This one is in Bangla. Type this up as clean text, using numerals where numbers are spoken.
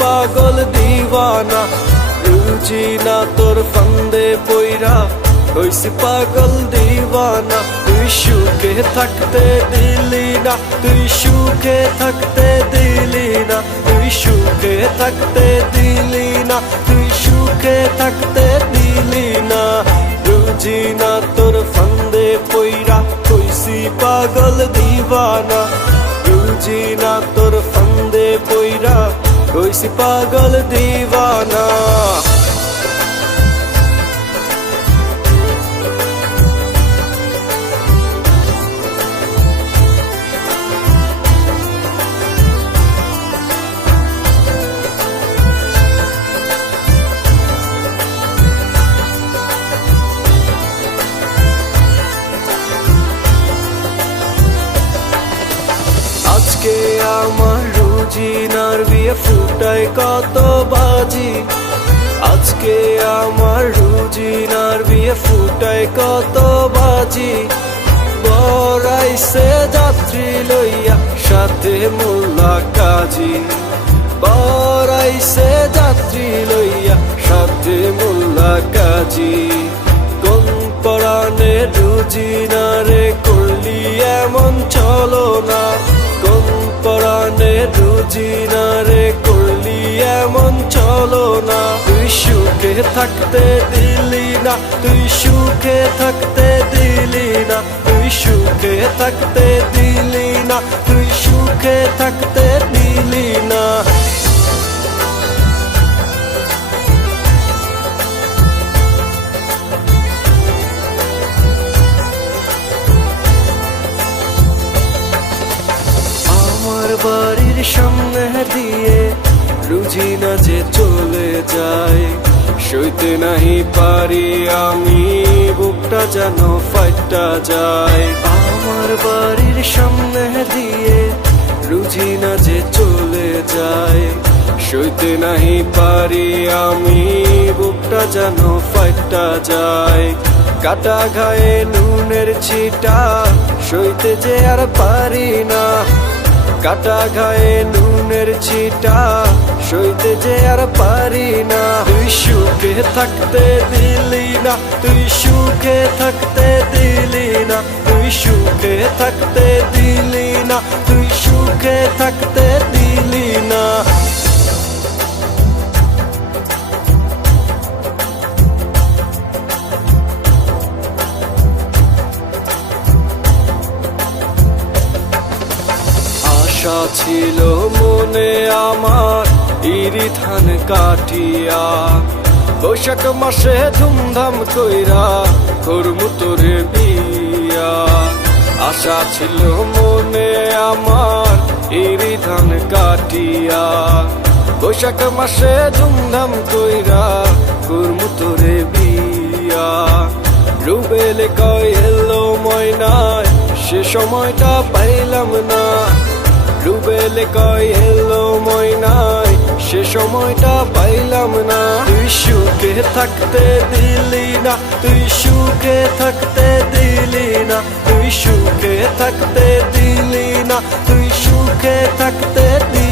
পাগল দিওয়ানা। রুজি না তোর ফান্দে পইরা হইছি পাগল দিওয়ানা। তুই সুখে থাকতে দিলি না, তুই সুখে থাকতে দিলি না, তুই সুখে থাকতে দিলি না, তুই সুখে থাকতে দিলি না। রুজি না তোর ফান্দে পইরা হইছি পাগল দিওয়ানা। রুজি না তোর ফান্দে পইরা হইছি পাগল দিওয়ানা। আজকে আমার রুজিনার বিয়ে ফুটায় কত বাজি। আজকে আমার রুজিনার বিয়ে ফুটায় কত বাজি। বরাইছে যাত্রী লইয়া সাথে মোল্লা কাজী। বরাইছে যাত্রী লইয়া সাথে মোল্লা কাজী। কোন পরাণে রুজিনারে করলি এমন চলো না। কোন পরাণে রুজিনারে করলি এমন চলো না। তুই সুখে থাকতে দিলি না, তুই সুখে থাকতে দিলি না, তুই সুখে থাকতে দিলি না, তুই সুখে থাকতে দিলি না। বাড়ির সামনে দিয়ে রুজিনা যে চলে যায়, সইতে নাহি পারি আমি, বুকটা যেন ফাইটা যায়। আমার বাড়ির সামনে দিয়ে রুজিনা যে চলে যায়, সইতে নাহি পারি আমি, বুকটা যেন ফাইটা যায়। কাটা গায়ে নুনের ছিটা সইতে যে আর পারি না। কাটা গায়ে নুনের ছিটা সইতে যে আর পারি না। তুই সুখে থাকতে দিলি না, তুই সুখে থাকতে দিলি না, তুই সুখে থাকতে দিলি না, তুই সুখে থাকতে দিলি না। আশা ছিল মনে আমার ইরি ধান কাটিয়া, বৈশাখ মাসে ধুমধাম কইরা করমু তোরে বিয়া। আশা ছিল মনে আমার ইরি ধান কাটিয়া, বৈশাখ মাসে ধুমধাম কইরা করমু তোরে বিয়া। রুবেল কয় এলো ময়নায়, সে সময়টা পাইলাম না। রুবেল কয় এলো ময়নায়, সে সময়টা পাইলাম না। তুই সুখে থাকতে দিলি না, তুই সুখে থাকতে দিলি না, তুই সুখে থাকতে দিলি না, তুই সুখে থাকতে দিলি না।